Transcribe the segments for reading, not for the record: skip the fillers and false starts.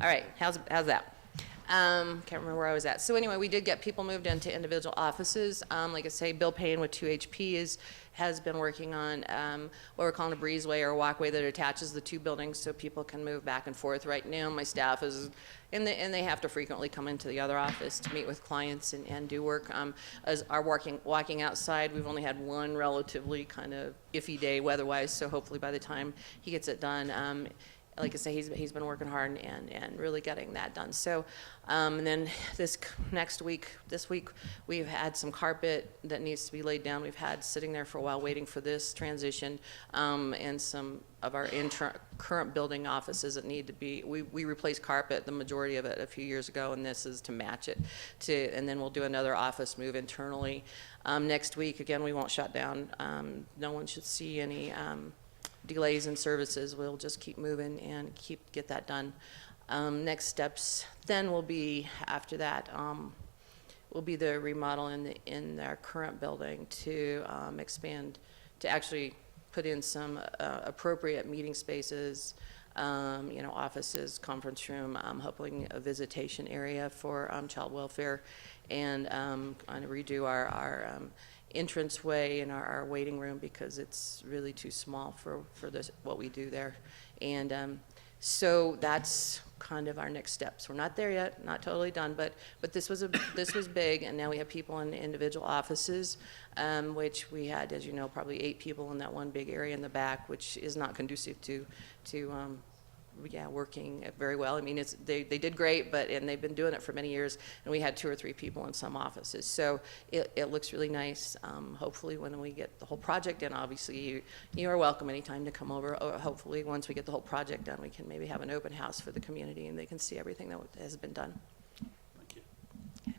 All right, how's that? Can't remember where I was at. So anyway, we did get people moved into individual offices. Like I say, Bill Payne with 2HP has been working on what we're calling a breezeway or a walkway that attaches the two buildings so people can move back and forth. Right now, my staff is, and they have to frequently come into the other office to meet with clients and do work. As our walking outside, we've only had one relatively kind of iffy day weather-wise, so hopefully by the time he gets it done, like I say, he's been working hard and really getting that done. So, and then this week, we've had some carpet that needs to be laid down. We've had sitting there for a while waiting for this transition, and some of our current building offices that need to be, we replaced carpet, the majority of it, a few years ago, and this is to match it. And then we'll do another office move internally. Next week, again, we won't shut down. No one should see any delays in services. We'll just keep moving and get that done. Next steps then will be, after that, will be the remodel in our current building to expand, to actually put in some appropriate meeting spaces, offices, conference room, hopefully a visitation area for child welfare, and kind of redo our entranceway in our waiting room because it's really too small for what we do there. And so that's kind of our next steps. We're not there yet, not totally done, but this was big, and now we have people in individual offices, which we had, as you know, probably 8 people in that one big area in the back, which is not conducive to working very well. I mean, they did great, and they've been doing it for many years, and we had 2 or 3 people in some offices. So it looks really nice. Hopefully when we get the whole project in, obviously you are welcome anytime to come over. Or hopefully once we get the whole project done, we can maybe have an open house for the community and they can see everything that has been done. Thank you. Okay.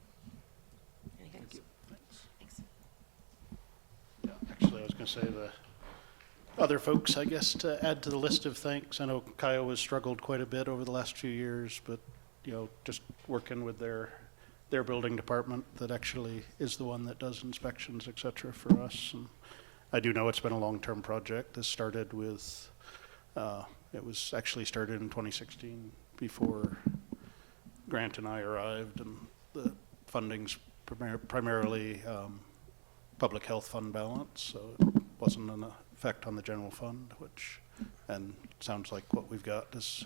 Anything else? Thank you. Thanks. Thanks. Yeah, actually, I was going to say the other folks, I guess, to add to the list of thanks. I know Kiowa has struggled quite a bit over the last few years, but just working with their building department that actually is the one that does inspections, et cetera, for us. And I do know it's been a long-term project. This started with, it was actually started in 2016 before Grant and I arrived, and the funding's primarily public health fund balance, so it wasn't an effect on the general fund, and sounds like what we've got is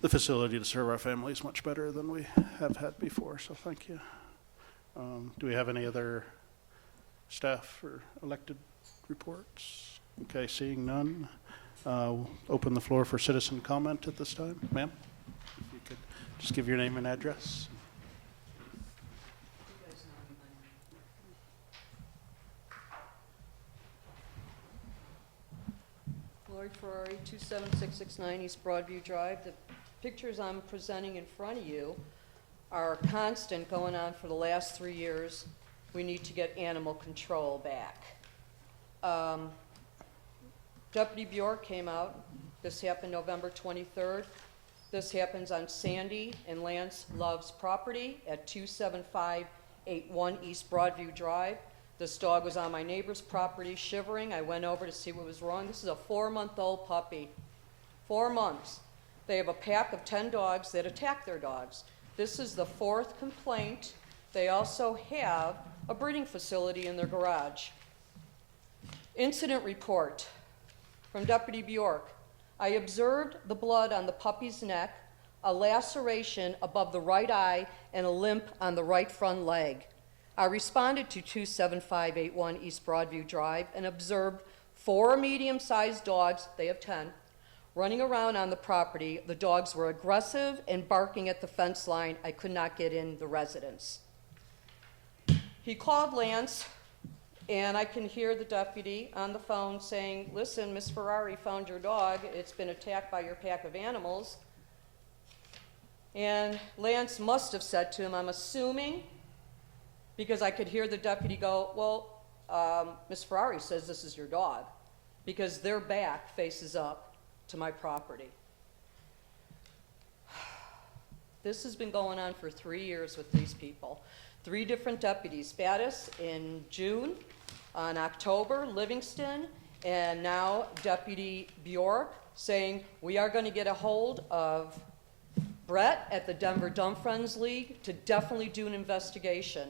the facility to serve our families much better than we have had before, so thank you. Do we have any other staff or elected reports? Okay, seeing none. Open the floor for citizen comment at this time. Ma'am, if you could just give your name and address. Lori Ferrari, 27669 East Broadview Drive. The pictures I'm presenting in front of you are constant, going on for the last 3 years. We need to get animal control back. Deputy Bjork came out. This happened November 23rd. This happens on Sandy and Lance Love's property at 27581 East Broadview Drive. This dog was on my neighbor's property shivering. I went over to see what was wrong. This is a 4-month-old puppy. 4 months. They have a pack of 10 dogs that attack their dogs. This is the 4th complaint. They also have a breeding facility in their garage. Incident report from Deputy Bjork. I observed the blood on the puppy's neck, a laceration above the right eye, and a limp on the right front leg. I responded to 27581 East Broadview Drive and observed 4 medium-sized dogs, they have 10, running around on the property. The dogs were aggressive and barking at the fence line. I could not get in the residence. He called Lance, and I can hear the deputy on the phone saying, listen, Miss Ferrari found your dog. It's been attacked by your pack of animals. And Lance must have said to him, I'm assuming, because I could hear the deputy go, well, Miss Ferrari says this is your dog, because their back faces up to my property. This has been going on for 3 years with these people. 3 different deputies, Battis in June, on October, Livingston, and now Deputy Bjork saying we are going to get a hold of Brett at the Denver Dumb Friends League to definitely do an investigation.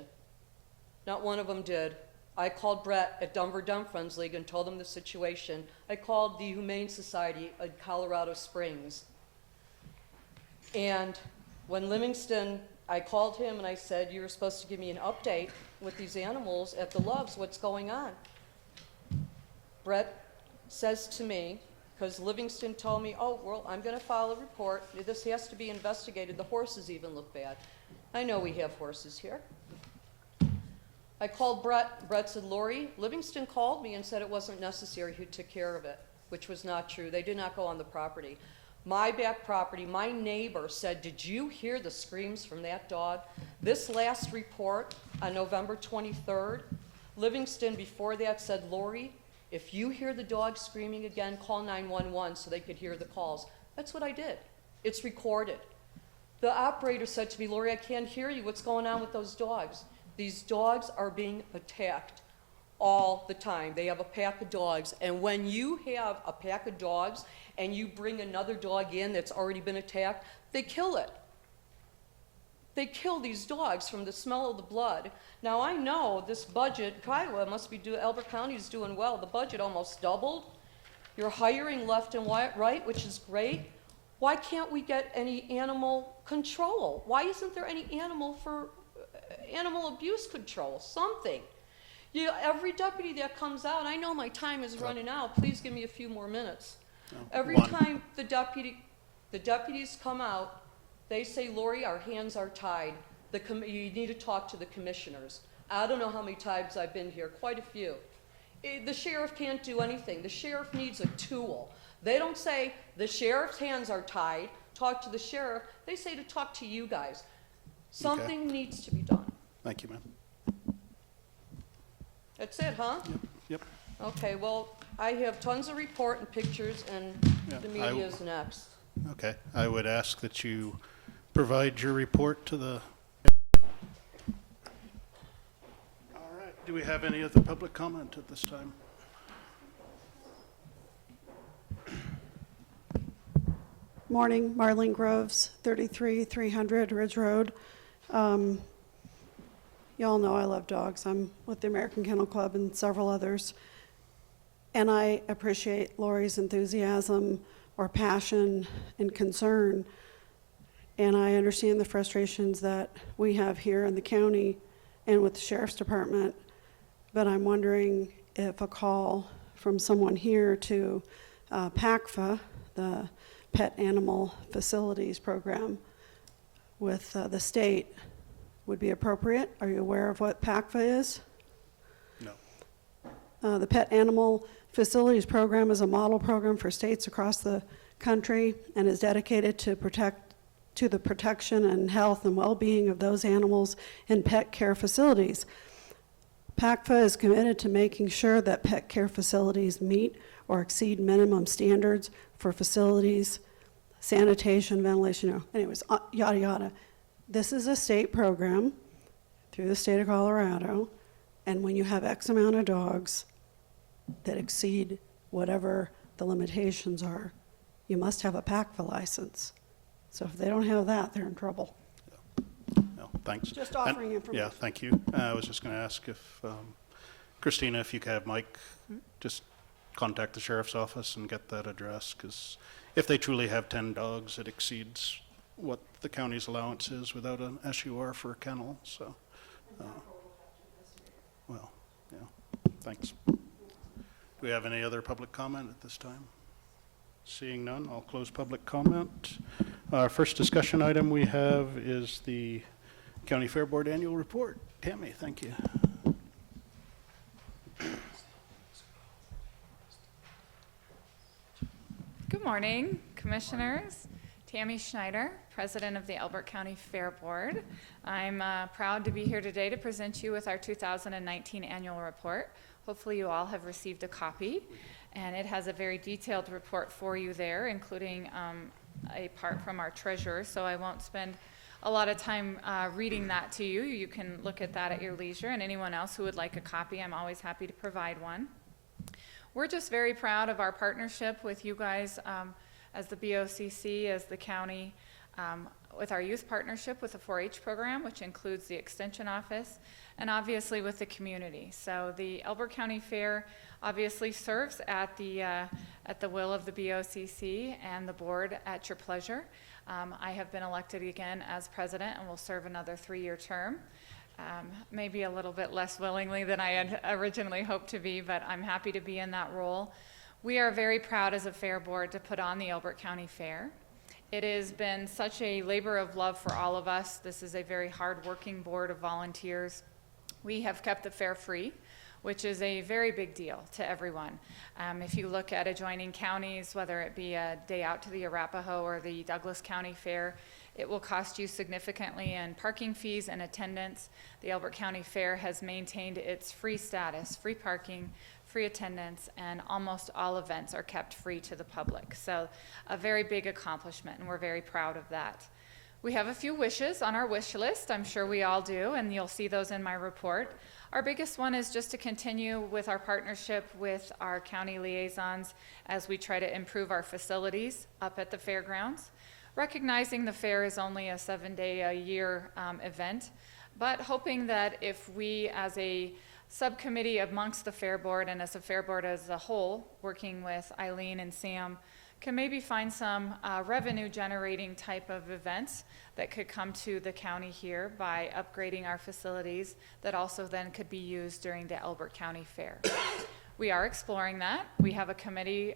Not one of them did. I called Brett at Denver Dumb Friends League and told him the situation. I called the Humane Society in Colorado Springs. And when Livingston, I called him and I said, you were supposed to give me an update with these animals at the Loves, what's going on? Brett says to me, because Livingston told me, oh, well, I'm going to file a report. This has to be investigated. The horses even look bad. I know we have horses here. I called Brett. Brett said, Lori, Livingston called me and said it wasn't necessary. He took care of it, which was not true. They did not go on the property. My back property, my neighbor said, did you hear the screams from that dog? This last report on November 23rd, Livingston before that said, Lori, if you hear the dog screaming again, call 911 so they could hear the calls. That's what I did. It's recorded. The operator said to me, Lori, I can't hear you. What's going on with those dogs? These dogs are being attacked all the time. They have a pack of dogs. And when you have a pack of dogs and you bring another dog in that's already been attacked, they kill it. They kill these dogs from the smell of the blood. Now I know this budget, Kiowa must be doing, Elbert County is doing well. The budget almost doubled. You're hiring left and right, which is great. Why can't we get any animal control? Why isn't there any animal abuse control? Something. Every deputy that comes out, I know my time is running out. Please give me a few more minutes. Every time the deputies come out, they say, Lori, our hands are tied. You need to talk to the commissioners. I don't know how many times I've been here, quite a few. The sheriff can't do anything. The sheriff needs a tool. They don't say, the sheriff's hands are tied, talk to the sheriff. They say to talk to you guys. Something needs to be done. Thank you, ma'am. That's it, huh? Yep. Okay, well, I have tons of report and pictures, and Yeah, the media is next. Okay. I would ask that you provide your report to the... All right. Do we have any other public comment at this time? Morning, Marlene Groves, 300 Ridge Road. Y'all know I love dogs. I'm with the American Kennel Club and several others. And I appreciate Lori's enthusiasm or passion and concern. And I understand the frustrations that we have here in the county and with the Sheriff's Department. But I'm wondering if a call from someone here to PACFA, the Pet Animal Facilities Program with the state, would be appropriate. Are you aware of what PACFA is? No. The Pet Animal Facilities Program is a model program for states across the country and is dedicated to the protection and health and well-being of those animals in pet care facilities. PACFA is committed to making sure that pet care facilities meet or exceed minimum standards for facilities, sanitation, ventilation, anyways, yada, yada. This is a state program through the state of Colorado, and when you have X amount of dogs that exceed whatever the limitations are, you must have a PACFA license. So if they don't have that, they're in trouble. No, thanks. Just offering information. Yeah, thank you. I was just going to ask if, Christina, if you could have Mike just contact the sheriff's office and get that address, because if they truly have 10 dogs, it exceeds what the county's allowance is without an SUR for a kennel, so, well, yeah, thanks. Do we have any other public comment at this time? Seeing none, I'll close public comment. Our first discussion item we have is the County Fair Board Annual Report. Tammy, thank you. Good morning, Commissioners. Tammy Schneider, President of the Elbert County Fair Board. I'm proud to be here today to present you with our 2019 annual report. Hopefully you all have received a copy, and it has a very detailed report for you there, including a part from our treasurer, so I won't spend a lot of time reading that to you. You can look at that at your leisure, and anyone else who would like a copy, I'm always happy to provide one. We're just very proud of our partnership with you guys as the BoCC, as the county. with our youth partnership with the 4-H program, which includes the Extension Office, and obviously with the community. So the Elbert County Fair obviously serves at the will of the BoCC and the board at your pleasure. I have been elected again as president and will serve another 3-year term. Maybe a little bit less willingly than I had originally hoped to be, but I'm happy to be in that role. We are very proud as a fair board to put on the Elbert County Fair. It has been such a labor of love for all of us. This is a very hard-working board of volunteers. We have kept the fair free, which is a very big deal to everyone. If you look at adjoining counties, whether it be a day out to the Arapahoe or the Douglas County Fair, it will cost you significantly in parking fees and attendance. The Elbert County Fair has maintained its free status, free parking, free attendance, and almost all events are kept free to the public. So a very big accomplishment, and we're very proud of that. We have a few wishes on our wish list. I'm sure we all do, and you'll see those in my report. Our biggest one is just to continue with our partnership with our county liaisons as we try to improve our facilities up at the fairgrounds. Recognizing the fair is only a 7-day-a-year event, but hoping that if we as a subcommittee amongst the fair board and as a fair board as a whole, working with Eileen and Sam, can maybe find some revenue generating type of events that could come to the county here by upgrading our facilities that also then could be used during the Elbert County Fair. We are exploring that. We have a committee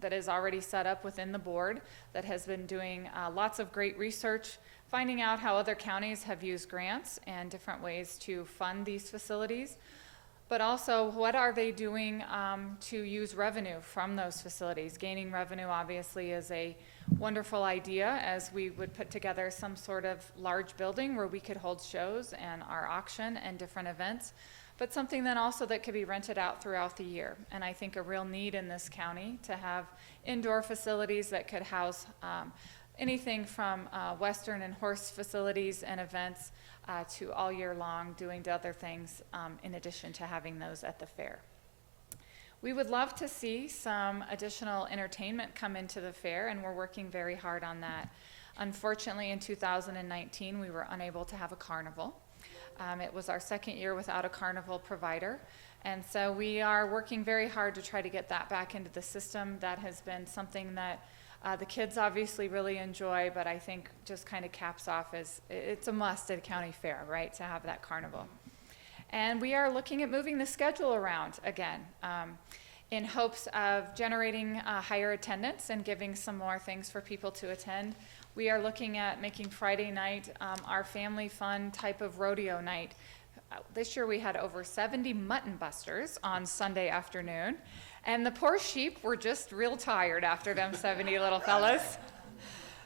that is already set up within the board that has been doing lots of great research, finding out how other counties have used grants and different ways to fund these facilities, but also what are they doing to use revenue from those facilities. Gaining revenue obviously is a wonderful idea, as we would put together some sort of large building where we could hold shows and our auction and different events, but something then also that could be rented out throughout the year. And I think a real need in this county to have indoor facilities that could house anything from Western and horse facilities and events to all year long doing other things in addition to having those at the fair. We would love to see some additional entertainment come into the fair, and we're working very hard on that. Unfortunately, in 2019, we were unable to have a carnival. It was our second year without a carnival provider, and so we are working very hard to try to get that back into the system. That has been something that the kids obviously really enjoy, but I think just kind of caps off as it's a must at a county fair, right, to have that carnival. And we are looking at moving the schedule around again in hopes of generating higher attendance and giving some more things for people to attend. We are looking at making Friday night our family fun type of rodeo night. This year we had over 70 mutton busters on Sunday afternoon, and the poor sheep were just real tired after them 70 little fellas.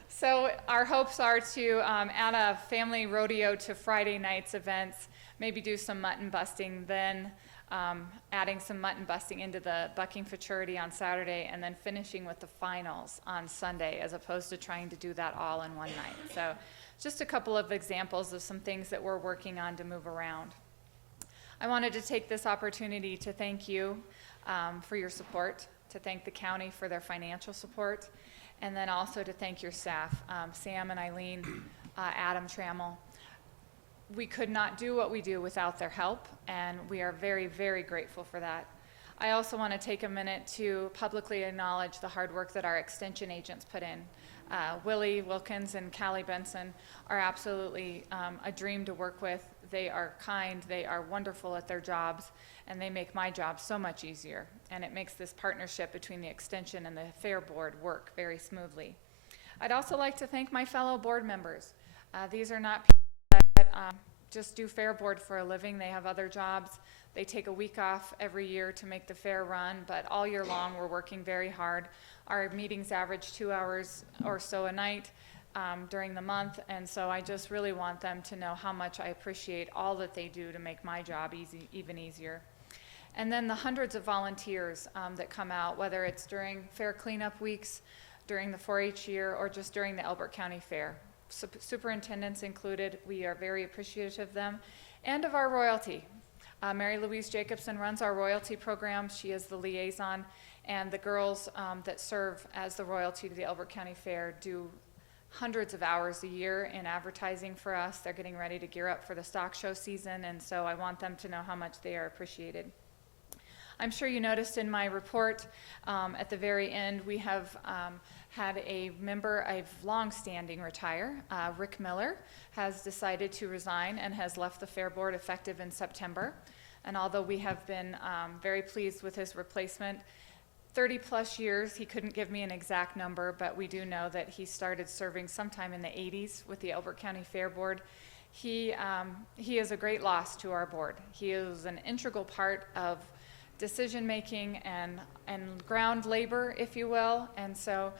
So our hopes are to add a family rodeo to Friday night's events, maybe do some mutton busting, then adding some mutton busting into the bucking futurity on Saturday, and then finishing with the finals on Sunday, as opposed to trying to do that all in one night. So just a couple of examples of some things that we're working on to move around. I wanted to take this opportunity to thank you for your support, to thank the county for their financial support, and then also to thank your staff, Sam and Eileen, Adam Trammell. We could not do what we do without their help, and we are very, very grateful for that. I also want to take a minute to publicly acknowledge the hard work that our extension agents put in. Willie Wilkins and Callie Benson are absolutely a dream to work with. They are kind, they are wonderful at their jobs, and they make my job so much easier. And it makes this partnership between the extension and the fair board work very smoothly. I'd also like to thank my fellow board members. These are not people that just do fair board for a living. They have other jobs. They take a week off every year to make the fair run, but all year long we're working very hard. Our meetings average 2 hours or so a night during the month, and so I just really want them to know how much I appreciate all that they do to make my job even easier. And then the hundreds of volunteers that come out, whether it's during fair cleanup weeks, during the 4-H year, or just during the Elbert County Fair. Superintendents included, we are very appreciative of them, and of our royalty. Mary Louise Jacobson runs our royalty program. She is the liaison, and the girls that serve as the royalty to the Elbert County Fair do hundreds of hours a year in advertising for us. They're getting ready to gear up for the stock show season, and so I want them to know how much they are appreciated. I'm sure you noticed in my report at the very end, we have had a member, a long-standing retire, Rick Miller, has decided to resign and has left the Fair Board effective in September. And although we have been very pleased with his replacement, 30-plus years, he couldn't give me an exact number, but we do know that he started serving sometime in the 80s with the Elbert County Fair Board. He is a great loss to our board. He is an integral part of decision-making and ground labor, if you will, and so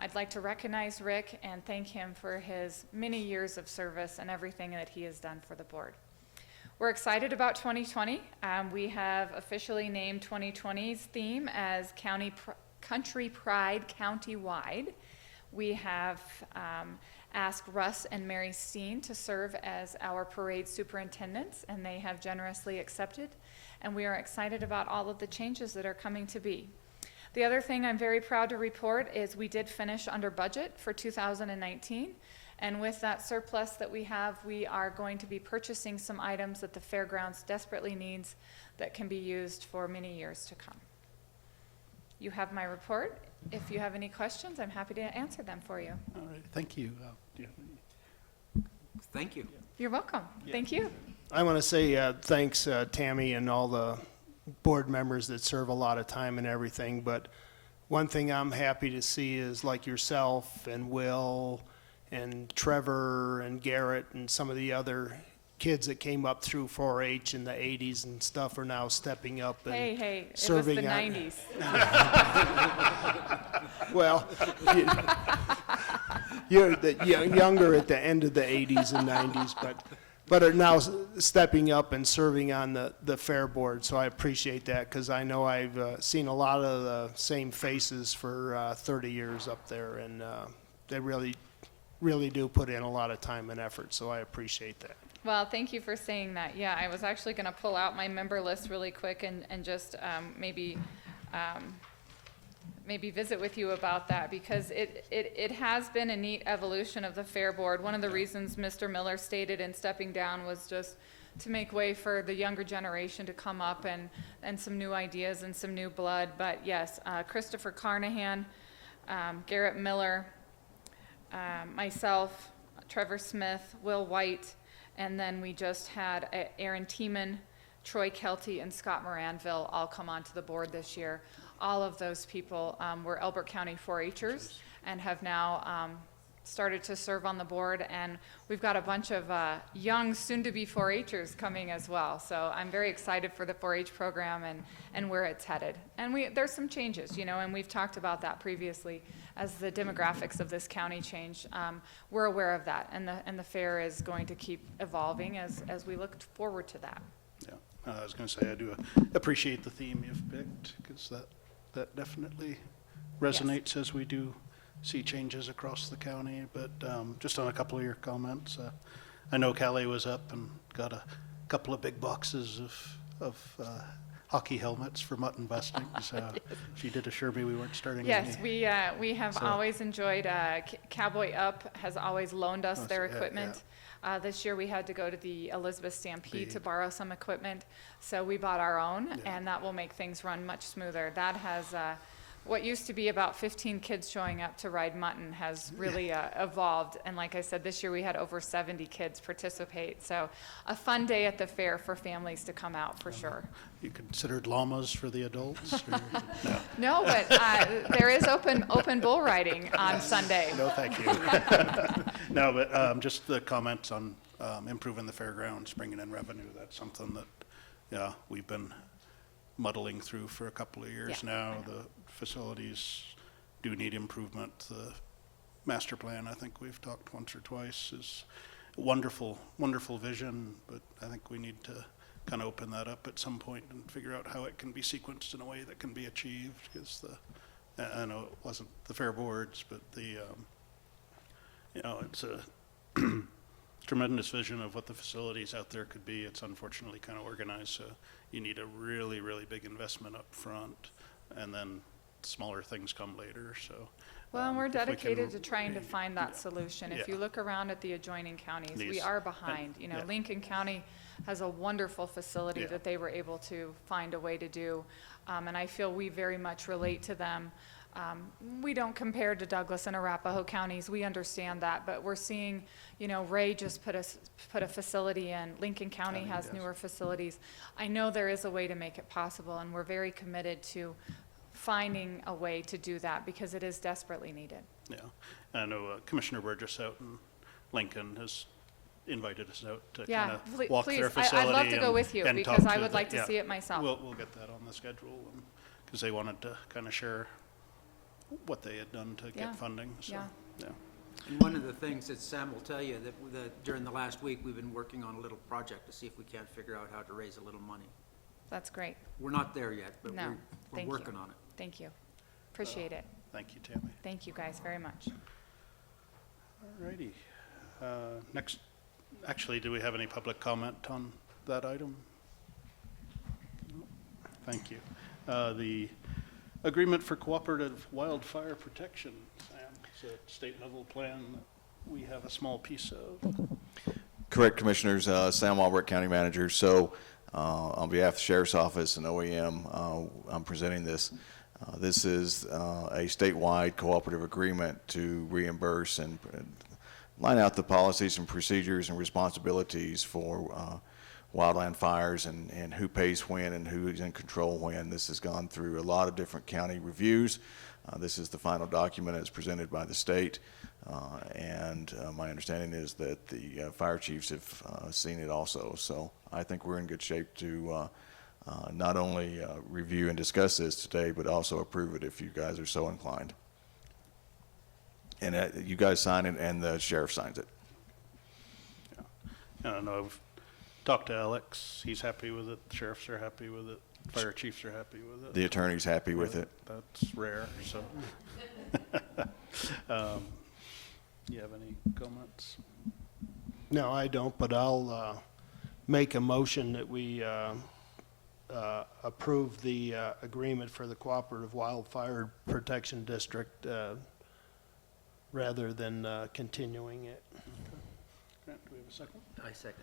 I'd like to recognize Rick and thank him for his many years of service and everything that he has done for the board. We're excited about 2020. We have officially named 2020's theme as Country Pride Countywide. We have asked Russ and Mary Steen to serve as our parade superintendents, and they have generously accepted. And we are excited about all of the changes that are coming to be. The other thing I'm very proud to report is we did finish under budget for 2019. And with that surplus that we have, we are going to be purchasing some items that the fairgrounds desperately needs that can be used for many years to come. You have my report. If you have any questions, I'm happy to answer them for you. All right, thank you. Do you have any? Thank you. You're welcome. Thank you. I want to say thanks, Tammy, and all the board members that serve a lot of time and everything. But one thing I'm happy to see is like yourself and Will and Trevor and Garrett and some of the other kids that came up through 4-H in the 80s and stuff are now stepping up and Hey, it was the serving 90s. Well, you're younger at the end of the 80s and 90s, but are now stepping up and serving on the fair board. So I appreciate that because I know I've seen a lot of the same faces for 30 years up there, and they really do put in a lot of time and effort. So I appreciate that. Well, thank you for saying that. Yeah, I was actually going to pull out my member list really quick and just maybe visit with you about that, because it has been a neat evolution of the Fair Board. One of the reasons Mr. Miller stated in stepping down was just to make way for the younger generation to come up and some new ideas and some new blood. But yes, Christopher Carnahan, Garrett Miller, myself, Trevor Smith, Will White, and then we just had Aaron Tiemann, Troy Kelty, and Scott Moranville all come onto the board this year. All of those people were Elbert County 4-H'ers and have now started to serve on the board, and we've got a bunch of young, soon-to-be 4-H'ers coming as well. So I'm very excited for the 4-H program and where it's headed. And there's some changes, and we've talked about that previously as the demographics of this county change. We're aware of that, and the fair is going to keep evolving as we look forward to that. Yeah, I was going to say I do appreciate the theme you've picked because that definitely resonates as we do see changes across the county. But just on a couple of your comments, I know Callie was up and got a couple of big boxes of hockey helmets for mutton busting. So she did assure me we weren't starting. Yes, we have always enjoyed. Cowboy Up has always loaned us their equipment. This year we had to go to the Elizabeth Stampede to borrow some equipment, so we bought our own, and that will make things run much smoother. That has what used to be about 15 kids showing up to ride mutton has really evolved, and like I said, this year we had over 70 kids participate, so a fun day at the fair for families to come out for sure. You considered llamas for the adults? Or? No, but there is open bull riding on Sunday. No, thank you. No, but just the comments on improving the fairgrounds, bringing in revenue, that's something that, we've been muddling through for a couple of years now. The facilities do need improvement. The master plan, I think we've talked once or twice, is a wonderful, wonderful vision, but I think we need to kind of open that up at some point and figure out how it can be sequenced in a way that can be achieved, because I know it wasn't the fair boards, but it's a tremendous vision of what the facilities out there could be. It's unfortunately kind of organized, so you need a really, really big investment up front, and then smaller things come later, so. Well, and we're if we can dedicated to trying to find that yeah. solution. If Yeah. you look around at the adjoining counties, we These- are behind. You know, yeah. Lincoln County has a wonderful facility Yeah. that they were able to find a way to do. And I feel we very much relate to them. We don't compare to Douglas and Arapahoe counties, we understand that, but we're seeing, you know, Ray just put a facility in, Lincoln County County has does. newer facilities. I know there is a way to make it possible, and we're very committed to finding a way to do that, because it is desperately needed. Yeah, I know Commissioner Burgess out in Lincoln has invited us out to Yeah, kind of walk please, their facility. I'd love to go and- with you, and because talk I to would the- like to yeah. see it myself. We'll get that on the schedule, because they wanted to kind of share what they had done to Yeah. get funding, so, Yeah. yeah. And one of the things that Sam will tell you, that during the last week, we've been working on a little project to see if we can't figure out how to raise a little money. That's great. We're not there yet, but No, we're thank you. working on it. Thank you. Appreciate it. Thank you, Tammy. Thank you guys very much. Alrighty. Next, actually, do we have any public comment on that item? No. Thank you. The agreement for cooperative wildfire protection, Sam, it's a state level plan that we have a small piece of. Correct, Commissioners. Sam Albrecht, County Manager. So on behalf of the Sheriff's Office and OEM, I'm presenting this. This is a statewide cooperative agreement to reimburse and line out the policies and procedures and responsibilities for wildland fires and who pays when and who is in control when. This has gone through a lot of different county reviews. This is the final document as presented by the state. And my understanding is that the fire chiefs have seen it also. So I think we're in good shape to not only review and discuss this today, but also approve it if you guys are so inclined. And you guys sign it and the sheriff signs it. I don't know, I've talked to Alex, he's happy with it, the sheriffs are happy with it, fire chiefs are happy with it. The attorney's happy with it. That's rare, so. You have any comments? No, I don't, but I'll make a motion that we approve the agreement for the Cooperative Wildfire Protection District rather than continuing it. Grant, do we have a second? I second.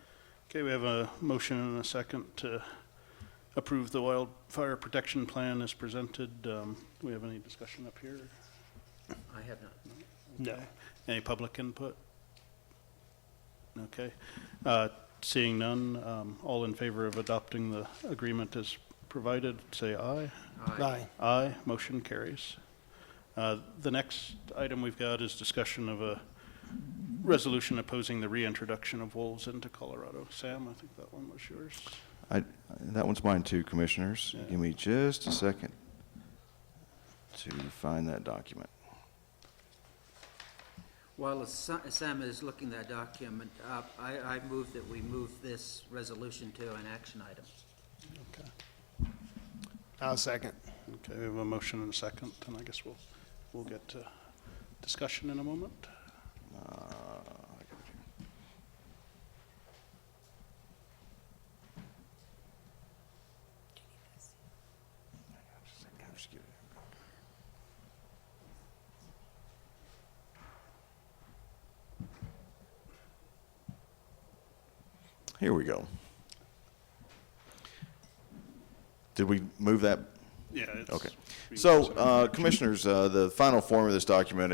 Okay, we have a motion and a second to approve the wildfire protection plan as presented. Do we have any discussion up here? I have not. No. Okay. Any public input? Okay. Seeing none, all in favor of adopting the agreement as provided, say aye. Aye. Aye, motion carries. The next item we've got is discussion of a resolution opposing the reintroduction of wolves into Colorado. Sam, I think that one was yours. That one's mine too, Commissioners. Yeah. Give me just a second to find that document. While Sam is looking that document up, I move that we move this resolution to an action item. Okay. I'll second. Okay, we have a motion and a second, and I guess we'll get to discussion in a moment. Here we go. Did we move that? Yeah, it's. Okay. being So, considered. Commissioners, the final form of this document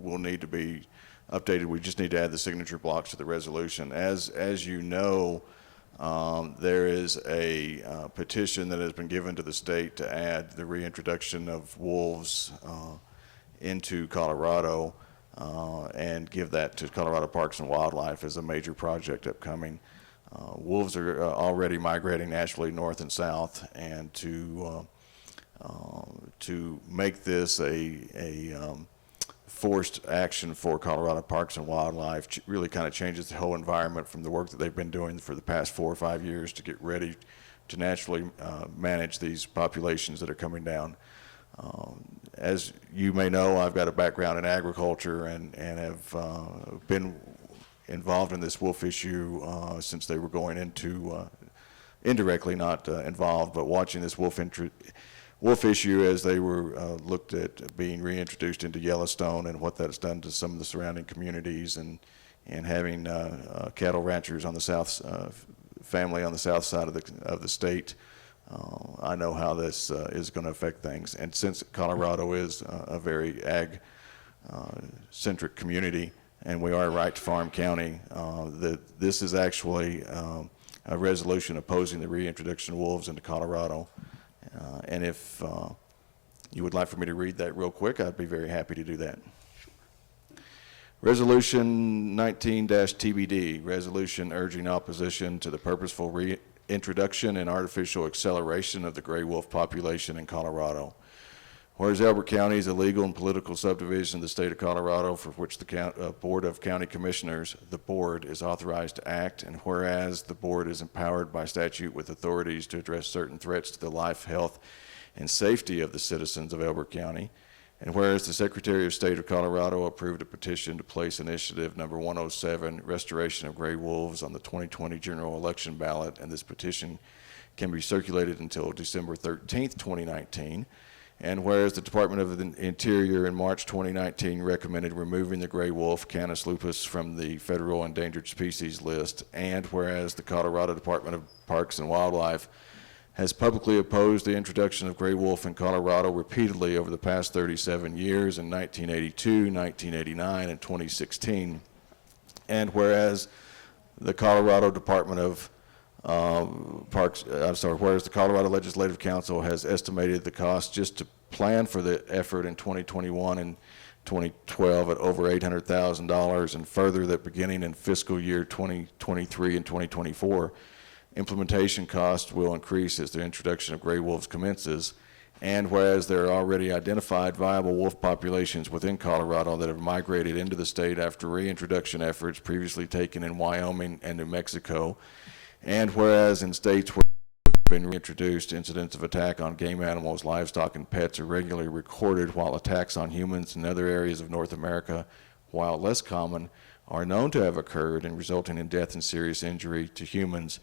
will need to be updated. We just need to add the signature blocks to the resolution. As you know, there is a petition that has been given to the state to add the reintroduction of wolves into Colorado and give that to Colorado Parks and Wildlife as a major project upcoming. Wolves are already migrating naturally north and south, and to make this a forced action for Colorado Parks and Wildlife really kind of changes the whole environment from the work that they've been doing for the past 4 or 5 years to get ready to naturally manage these populations that are coming down. As you may know, I've got a background in agriculture and have been involved in this wolf issue since they were going into, indirectly not involved, but watching this wolf wolf issue as they were looked at being reintroduced into Yellowstone and what that's done to some of the surrounding communities, and having cattle ranchers on the south, family on the south side of the state. I know how this is going to affect things. And since Colorado is a very ag-centric community, and we are right to farm county, this is actually a resolution opposing the reintroduction of wolves into Colorado. And if you would like for me to read that real quick, I'd be very happy to do that. Resolution 19-TBD, resolution urging opposition to the purposeful reintroduction and artificial acceleration of the gray wolf population in Colorado. Whereas Elbert County is a legal and political subdivision of the state of Colorado for which the Board of County Commissioners, the board, is authorized to act, and whereas the board is empowered by statute with authorities to address certain threats to the life, health, and safety of the citizens of Elbert County, and whereas the Secretary of State of Colorado approved a petition to place initiative number 107, Restoration of Gray Wolves, on the 2020 general election ballot, and this petition can be circulated until December 13th, 2019, and whereas the Department of the Interior in March 2019 recommended removing the gray wolf, Canis lupus, from the federal endangered species list, and whereas the Colorado Department of Parks and Wildlife has publicly opposed the introduction of gray wolf in Colorado repeatedly over the past 37 years in 1982, 1989, and 2016. And whereas the Colorado Department of whereas the Colorado Legislative Council has estimated the cost just to plan for the effort in 2021 and 2012 at over $800,000, and further that beginning in fiscal year 2023 and 2024, implementation costs will increase as the introduction of gray wolves commences. And whereas there are already identified viable wolf populations within Colorado that have migrated into the state after reintroduction efforts previously taken in Wyoming and New Mexico, and whereas in states where been reintroduced, incidents of attack on game animals, livestock, and pets are regularly recorded, while attacks on humans in other areas of North America, while less common, are known to have occurred and resulting in death and serious injury to humans.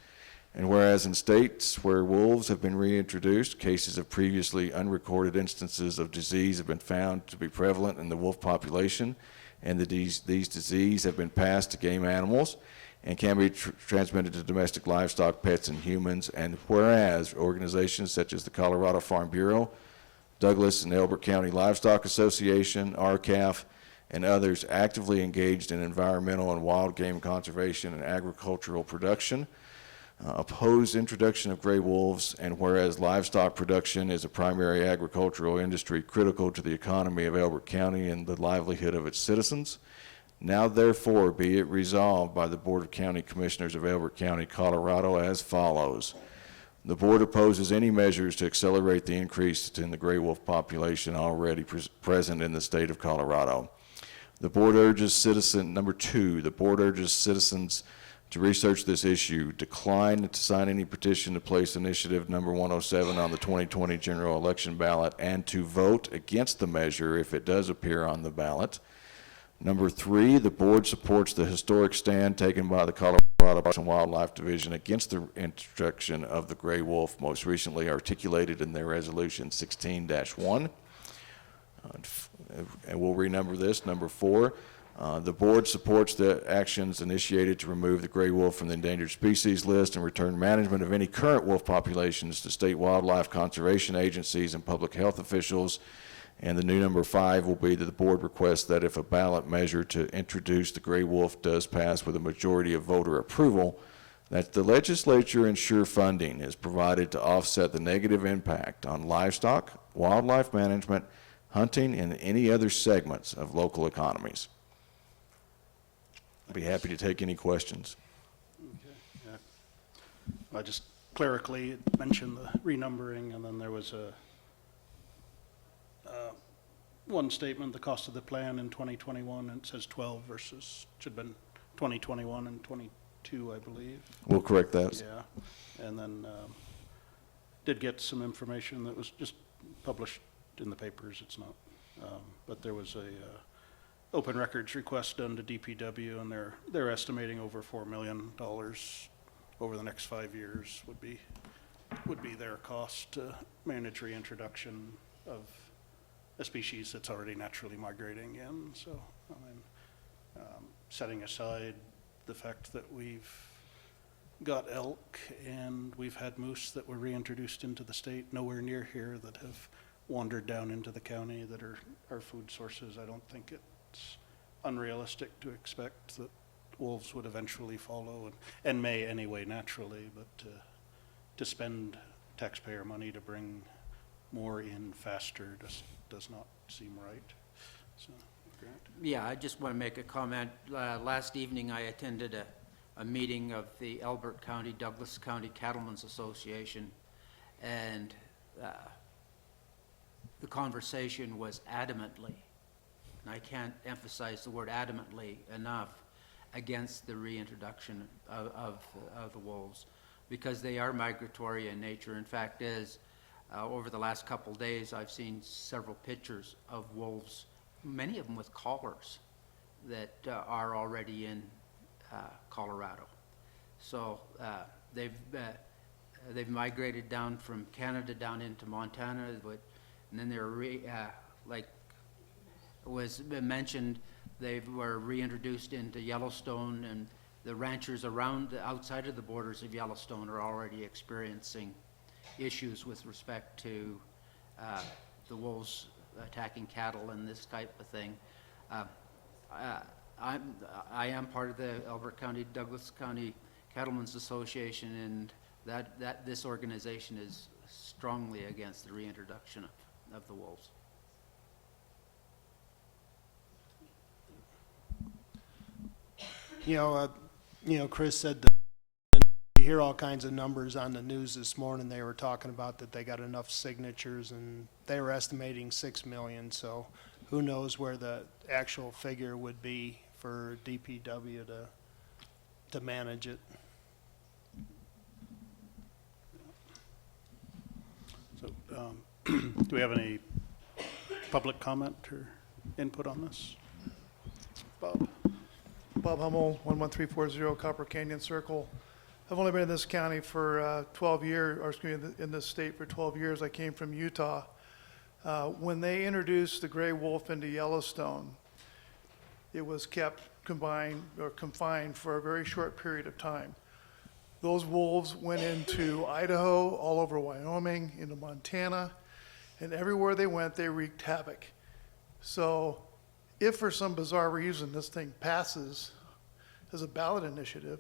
And whereas in states where wolves have been reintroduced, cases of previously unrecorded instances of disease have been found to be prevalent in the wolf population, and these diseases have been passed to game animals and can be transmitted to domestic livestock, pets, and humans. And whereas organizations such as the Colorado Farm Bureau, Douglas and Elbert County Livestock Association, RCAF, and others actively engaged in environmental and wild game conservation and agricultural production, oppose introduction of gray wolves, and whereas livestock production is a primary agricultural industry critical to the economy of Elbert County and the livelihood of its citizens, now therefore be it resolved by the Board of County Commissioners of Elbert County, Colorado as follows. The board opposes any measures to accelerate the increase in the gray wolf population already present in the state of Colorado. The board urges number two, the board urges citizens to research this issue, decline to sign any petition to place initiative number 107 on the 2020 general election ballot, and to vote against the measure if it does appear on the ballot. Number three, the board supports the historic stand taken by the Colorado Parks and Wildlife Division against the introduction of the gray wolf, most recently articulated in their resolution 16-1. And we'll renumber this. Number four, the board supports the actions initiated to remove the gray wolf from the endangered species list and return management of any current wolf populations to state wildlife conservation agencies and public health officials. And the new number five will be that the board requests that if a ballot measure to introduce the gray wolf does pass with a majority of voter approval, that the legislature ensure funding is provided to offset the negative impact on livestock, wildlife management, hunting, and any other segments of local economies. I'd be happy to take any questions. Okay, yeah. I just clerically mentioned the renumbering, and then there was one statement, the cost of the plan in 2021, and it says 12 versus, should have been 2021 and 22, I believe. We'll correct that. Yeah, and then did get some information that was just published in the papers. It's not, but there was a open records request done to DPW, and they're estimating over $4 million over the next 5 years would be would be their cost to manage reintroduction of a species that's already naturally migrating in. So, I mean, setting aside the fact that we've got elk and we've had moose that were reintroduced into the state nowhere near here that have wandered down into the county that are our food sources, I don't think it's unrealistic to expect that wolves would eventually follow and may anyway naturally, but to spend taxpayer money to bring more in faster just does not seem right. So, Grant? Yeah, I just want to make a comment. Last evening, I attended a meeting of the Elbert County, Douglas County Cattlemen's Association, and the conversation was adamantly, and I can't emphasize the word adamantly enough, against the reintroduction of the wolves, because they are migratory in nature. In fact, over the last couple days, I've seen several pictures of wolves, many of them with collars, that are already in Colorado. So they've migrated down from Canada down into Montana, and then they're like was mentioned, they were reintroduced into Yellowstone, and the ranchers outside of the borders of Yellowstone are already experiencing issues with respect to the wolves attacking cattle and this type of thing. I am part of the Elbert County, Douglas County Cattlemen's Association, and this organization is strongly against the reintroduction of the wolves. Chris said that you hear all kinds of numbers on the news this morning. They were talking about that they got enough signatures, and they were estimating 6 million. So who knows where the actual figure would be for DPW to manage it. So, do we have any public comment or input on this? Bob? Bob Hummel, 11340 Copper Canyon Circle. I've only been in this county for 12 years, or excuse me, in this state for 12 years. I came from Utah. When they introduced the gray wolf into Yellowstone, it was kept confined for a very short period of time. Those wolves went into Idaho, all over Wyoming, into Montana, and everywhere they went, they wreaked havoc. So if for some bizarre reason this thing passes as a ballot initiative,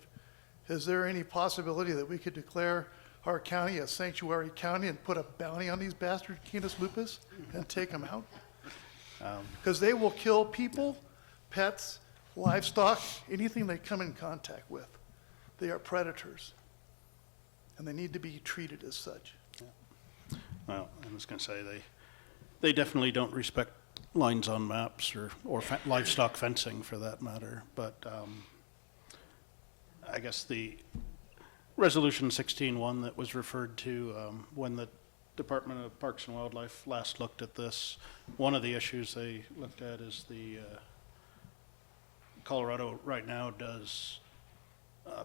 is there any possibility that we could declare our county a sanctuary county and put a bounty on these bastards, Canis lupus, and take them out? Because they will kill people, pets, livestock, anything they come in contact with. They are predators, and they need to be treated as such. Well, I was going to say they definitely don't respect lines on maps or livestock fencing for that matter. But I guess the Resolution 16-1 that was referred to when the Department of Parks and Wildlife last looked at this, one of the issues they looked at is the Colorado right now does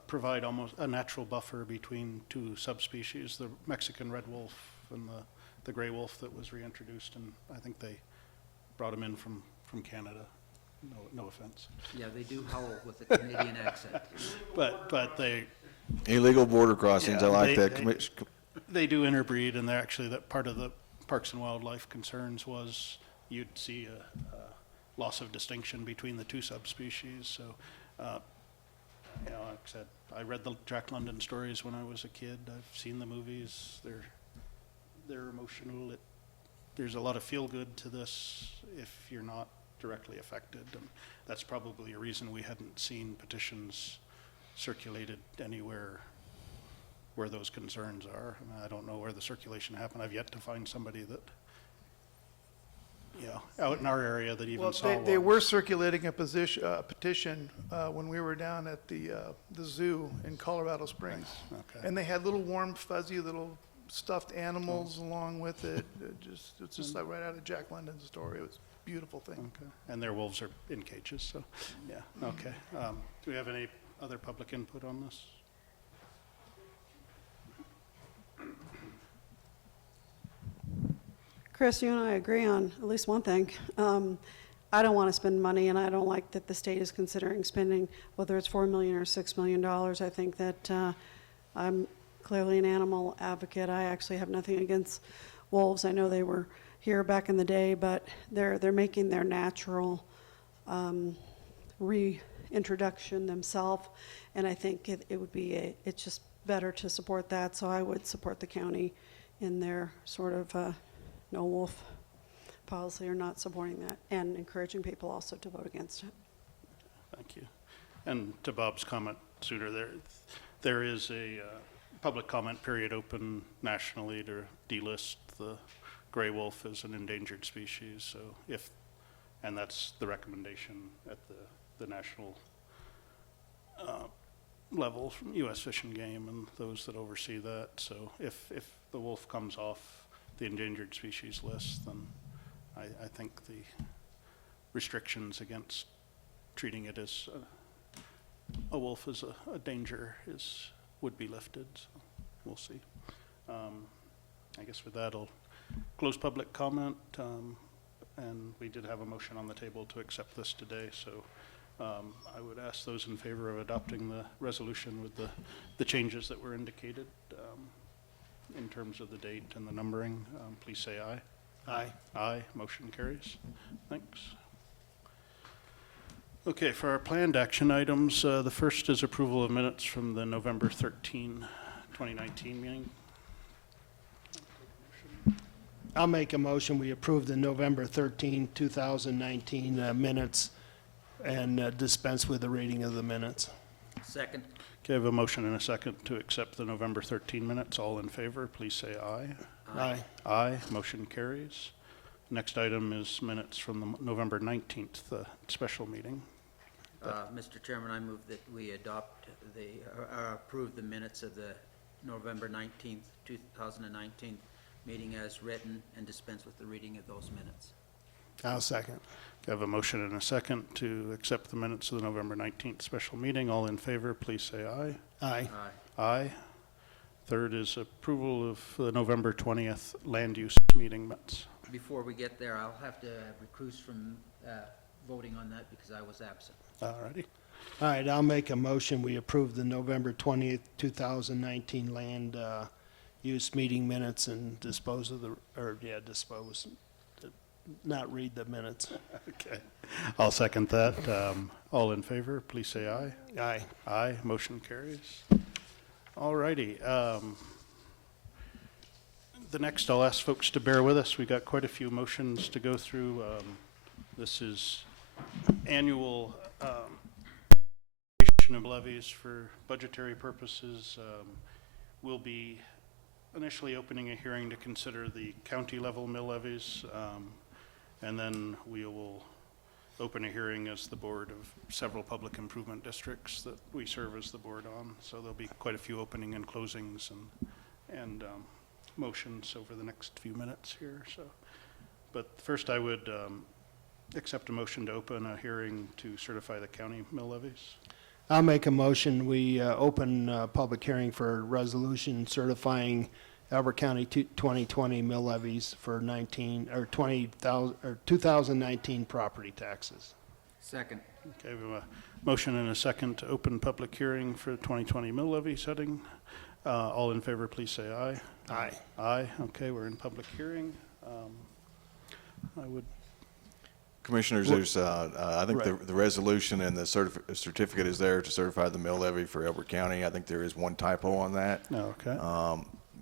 provide almost a natural buffer between two subspecies, the Mexican red wolf and the gray wolf that was reintroduced, and I think they brought him in from Canada. No offense. Yeah, they do howl with a Canadian accent. But they Illegal border crossings, Yeah, I like they- that. they do interbreed, and they're actually that part of the Parks and Wildlife concerns was you'd see a loss of distinction between the two subspecies. So, like I said, I read the Jack London stories when I was a kid. I've seen the movies. They're emotional. There's a lot of feel good to this if you're not directly affected, and that's probably a reason we hadn't seen petitions circulated anywhere where those concerns are. And I don't know where the circulation happened. I've yet to find somebody that, out in our area that even saw one. They were circulating a petition when we were down at the zoo in Colorado Springs. Okay. And they had little warm, fuzzy little stuffed animals along with it. It's just like right out of Jack London's story. It was a beautiful thing. Okay. And their wolves are in cages, so, yeah, okay. Do we have any other public input on this? Chris, you and I agree on at least one thing. I don't want to spend money, and I don't like that the state is considering spending, whether it's $4 million or $6 million. I think that I'm clearly an animal advocate. I actually have nothing against wolves. I know they were here back in the day, but they're making their natural reintroduction themselves, and I think it would be it's just better to support that. So I would support the county in their sort of no wolf policy, or not supporting that, and encouraging people also to vote against it. Thank you. And to Bob's comment sooner, there is a public comment period open nationally to delist the gray wolf as an endangered species. So and that's the recommendation at the national level from U.S. Fish and Game and those that oversee that. So if the wolf comes off the endangered species list, then I think the restrictions against treating it as a wolf as a danger would be lifted. So we'll see. I guess with that, I'll close public comment. And we did have a motion on the table to accept this today. So I would ask those in favor of adopting the resolution with the changes that were indicated in terms of the date and the numbering. Please say aye. Aye. Aye. Motion carries. Thanks. Okay, for our planned action items, the first is approval of minutes from the November 13, 2019 meeting. I'll make a motion, we approve the November 13, 2019 minutes and dispense with the reading of the minutes. Second. Okay, I have a motion and a second to accept the November 13 minutes. All in favor, please say aye. Aye. Aye. Motion carries. Next item is minutes from the November 19th special meeting. Mr. Chairman, I move that we adopt approve the minutes of the November 19th, 2019 meeting as written and dispense with the reading of those minutes. I'll second. I have a motion and a second to accept the minutes of the November 19th special meeting. All in favor, please say aye. Aye. Aye. Aye. Third is approval of the November 20th land use meeting minutes. Before we get there, I'll have to recuse from voting on that because I was absent. All righty. All right, I'll make a motion, we approve the November 20th, 2019 land use meeting minutes and dispose, not read the minutes. Okay. I'll second that. All in favor, please say aye. Aye. Aye. Motion carries. All righty. The next, I'll ask folks to bear with us. We got quite a few motions to go through. This is annual of levies for budgetary purposes. We'll be initially opening a hearing to consider the county level mill levies, and then we will open a hearing as the board of several public improvement districts that we serve as the board on. So there'll be quite a few opening and closings and motions over the next few minutes here. So, but first I would accept a motion to open a hearing to certify the county mill levies. I'll make a motion, we open a public hearing for a resolution certifying Albert County 2020 mill levies for 2019 property taxes. Second. Okay, we have a motion and a second to open public hearing for 2020 mill levy setting. All in favor, please say aye. Aye. Aye. Okay, we're in public hearing. I would. Commissioners, there's, I think Right. the resolution and the certificate is there to certify the mill levy for Elbert County. I think there is one typo on that. No, okay.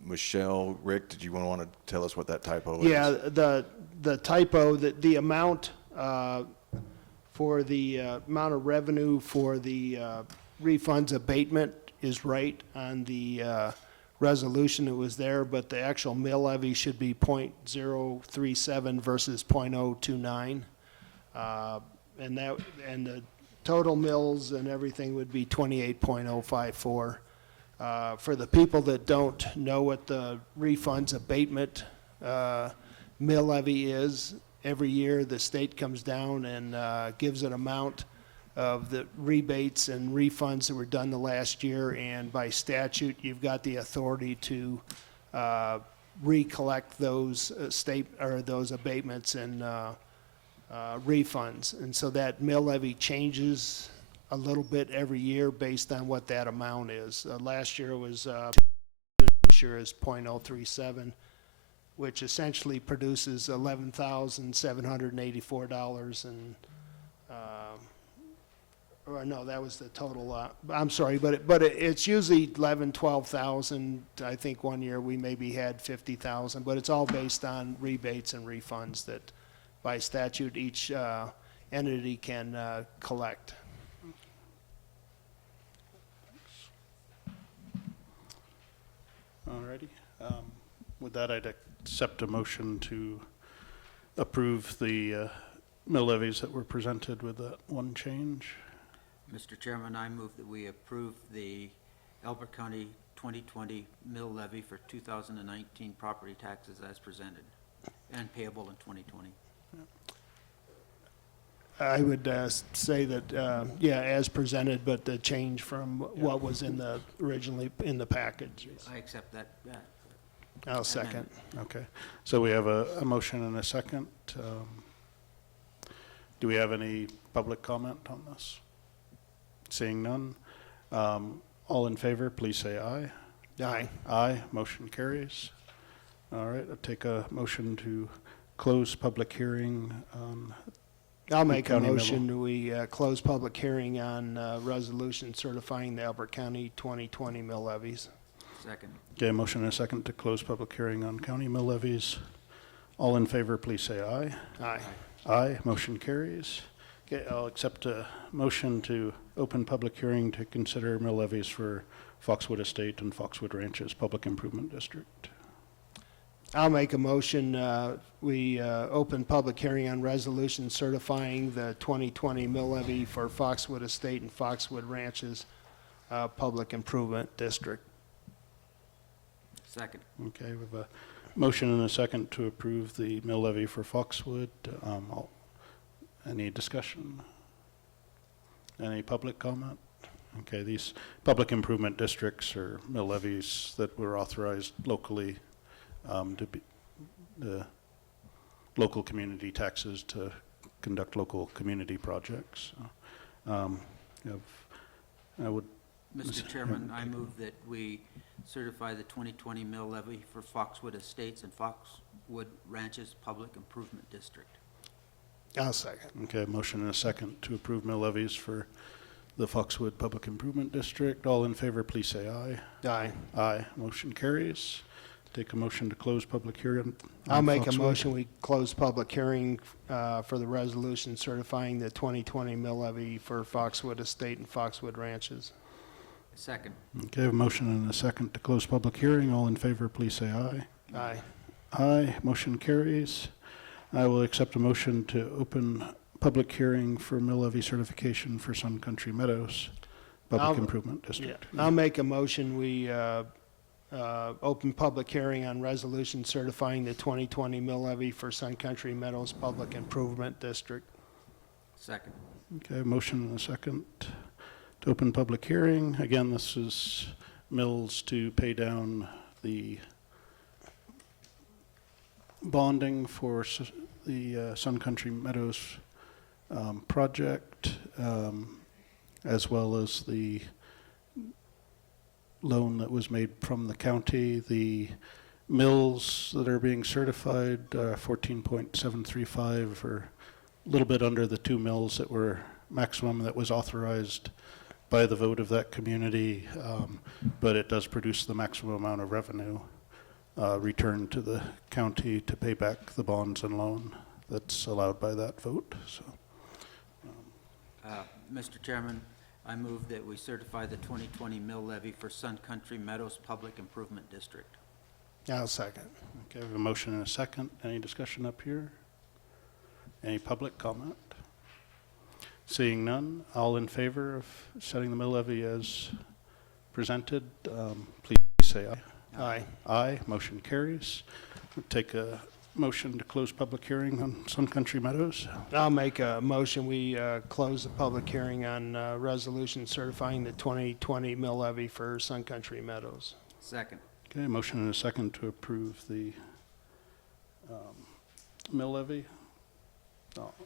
Michelle, Rick, did you want to tell us what that typo is? Yeah, the typo, the amount for the amount of revenue for the refunds abatement is right on the resolution. It was there, but the actual mill levy should be .037 versus .029. And the total mills and everything would be 28.054. For the people that don't know what the refunds abatement mill levy is, every year the state comes down and gives an amount of the rebates and refunds that were done the last year, and by statute you've got the authority to recollect those those abatements and refunds. And so that mill levy changes a little bit every year based on what that amount is. Last year was, this year is .037, which essentially produces $11,784 and, or no, that was the total, I'm sorry, but it's usually 11, 12,000. I think one year we maybe had 50,000, but it's all based on rebates and refunds that by statute each entity can collect. Alrighty. With that, I'd accept a motion to approve the mill levies that were presented with that one change. Mr. Chairman, I move that we approve the Elbert County 2020 mill levy for 2019 property taxes as presented and payable in 2020. I would say that, yeah, as presented, but the change from what was in the, originally in the package. I accept that. I'll second. Okay. So we have a motion and a second. Do we have any public comment on this? Seeing none. All in favor, please say aye. Aye. Aye. Motion carries. All right. I'll take a motion to close public hearing on I'll make a County mill. motion, we close public hearing on resolution certifying the Elbert County 2020 mill levies. Second. Okay, motion and a second to close public hearing on county mill levies. All in favor, please say aye. Aye. Aye, motion carries. Okay, I'll accept a motion to open public hearing to consider mill levies for Foxwood Estate and Foxwood Ranches Public Improvement District. I'll make a motion, we open public hearing on resolution certifying the 2020 mill levy for Foxwood Estate and Foxwood Ranches Public Improvement District. Second. Okay, we have a motion and a second to approve the mill levy for Foxwood. Any discussion? Any public comment? Okay, these public improvement districts are mill levies that were authorized locally to be the local community taxes to conduct local community projects. I would. Mr. Chairman, I move that we certify the 2020 mill levy for Foxwood Estates and Foxwood Ranches Public Improvement District. I'll second. Okay, motion and a second to approve mill levies for the Foxwood Public Improvement District. All in favor, please say aye. Aye. Aye. Motion carries. Take a motion to close public hearing. I'll on make a Foxwood. motion, we close public hearing for the resolution certifying the 2020 mill levy for Foxwood Estate and Foxwood Ranches. Second. Okay, a motion and a second to close public hearing. All in favor, please say aye. Aye. Aye. Motion carries. I will accept a motion to open public hearing for mill levy certification for Sun Country Meadows Public Improvement District. I'll make a motion, we open public hearing on resolution certifying the 2020 mill levy for Sun Country Meadows Public Improvement District. Second. Okay, motion and a second to open public hearing. Again, this is mills to pay down the bonding for the Sun Country Meadows project, as well as the loan that was made from the county. The mills that are being certified, 14.735, are a little bit under the 2 mills that were maximum that was authorized by the vote of that community, but it does produce the maximum amount of revenue returned to the county to pay back the bonds and loan that's allowed by that vote. So, Mr. Chairman, I move that we certify the 2020 mill levy for Sun Country Meadows Public Improvement District. I'll second. okay, we have a motion and a second. Any discussion up here? Any public comment? Seeing none, all in favor of setting the mill levy as presented, please say aye. Aye. Aye, motion carries. We'll take a motion to close public hearing on Sun Country Meadows. I'll make a motion, we close the public hearing on resolution certifying the 2020 mill levy for Sun Country Meadows. Second. Okay, motion and a second to approve the mill levy.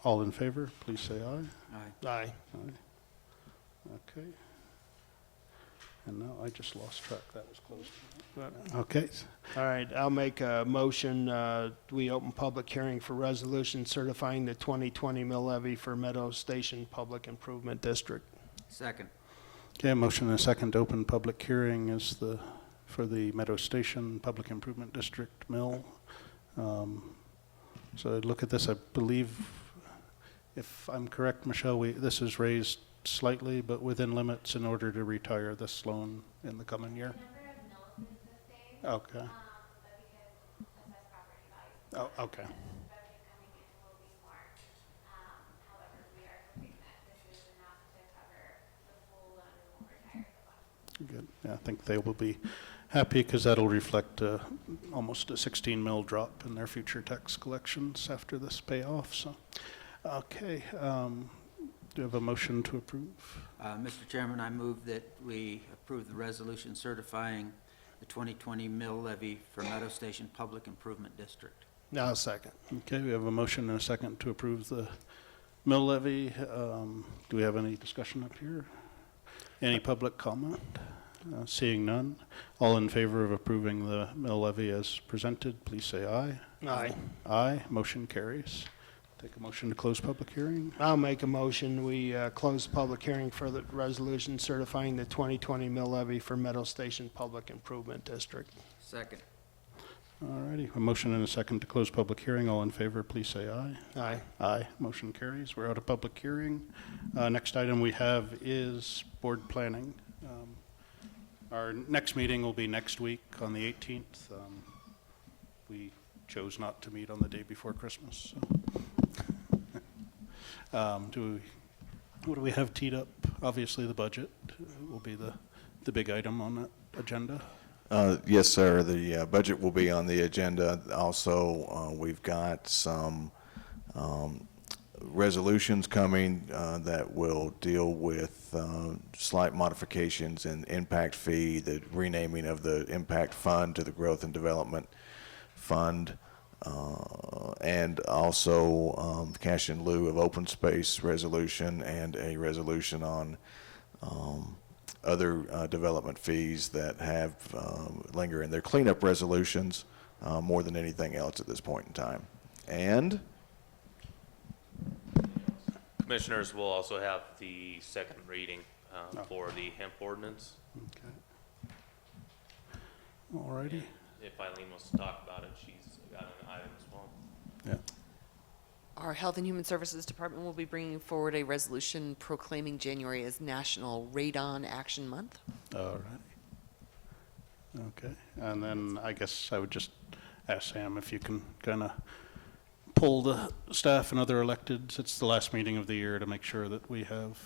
All in favor, please say aye. Aye. Aye. Aye. Okay. And now I just lost track, that was closed. Okay, All right, I'll make a motion, we open public hearing for resolution certifying the 2020 mill levy for Meadow Station Public Improvement District. Second. okay, motion and a second to open public hearing is for the Meadow Station Public Improvement District mill. So I look at this, I believe, if I'm correct, Michelle, this is raised slightly, but within limits in order to retire this loan in the coming year. The number of mills is the same, Okay. but because assessed property values, Oh, okay. revenue coming in will be more. However, we are hoping that this is enough to cover the full loan and we'll retire the loan. Good. Yeah, I think they will be happy because that'll reflect almost a 16 mil drop in their future tax collections after this payoff. So, okay. Do you have a motion to approve? Mr. Chairman, I move that we approve the resolution certifying the 2020 mill levy for Meadow Station Public Improvement District. Now, second. Okay, we have a motion and a second to approve the mill levy. Do we have any discussion up here? Any public comment? Seeing none. All in favor of approving the mill levy as presented, please say aye. Aye. Aye. Motion carries. Take a motion to close public hearing. I'll make a motion, we close the public hearing for the resolution certifying the 2020 mill levy for Meadow Station Public Improvement District. Second. All righty. A motion and a second to close public hearing. All in favor, please say aye. Aye. Aye. Motion carries. We're out of public hearing. Next item we have is board planning. Our next meeting will be next week on the 18th. We chose not to meet on the day before Christmas. So. What do we have teed up? Obviously, the budget will be the big item on that agenda. Yes, sir. The budget will be on the agenda. Also, we've got some resolutions coming that will deal with slight modifications in impact fee, the renaming of the impact fund to the growth and development fund, and also cash in lieu of open space resolution and a resolution on other development fees that have linger in their cleanup resolutions more than anything else at this point in time. And Commissioners will also have the second reading for the hemp ordinance. Okay. All righty. If Eileen wants to talk about it, she's got an item as well. Yeah. Our Health and Human Services Department will be bringing forward a resolution proclaiming January as National Radon Action Month. All righty. Okay. And then I guess I would just ask Sam if you can kind of poll the staff and other electeds. It's the last meeting of the year to make sure that we have,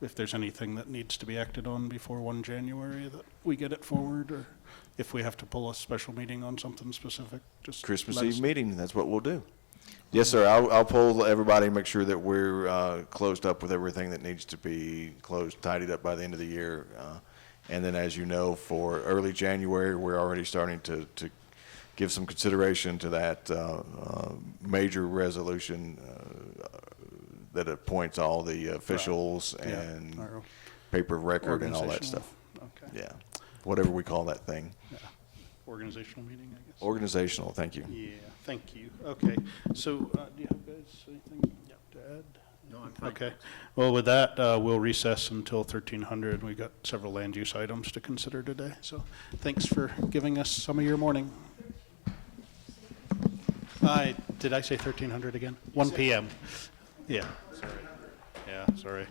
if there's anything that needs to be acted on before 1 January, that we get it forward, or if we have to pull a special meeting on something specific, just Christmas let us Eve meeting, that's what we'll do. Yes, sir. I'll poll everybody and make sure that we're closed up with everything that needs to be closed, tidied up by the end of the year. And then, as you know, for early January, we're already starting to give some consideration to that major resolution that appoints all the officials Yeah, and our paper of record and all that organizational- stuff. Okay. Yeah, whatever we call that thing. Yeah. Organizational meeting, I guess. Organizational, thank you. Yeah, thank you. Okay, so do you have guys anything to add? No, I'm fine. Okay, well, with that, we'll recess until 1300. We got several land use items to consider today, so thanks for giving us some of your morning. Did I say 1300 again? 1 p.m. Yeah. Sorry. Yeah, sorry.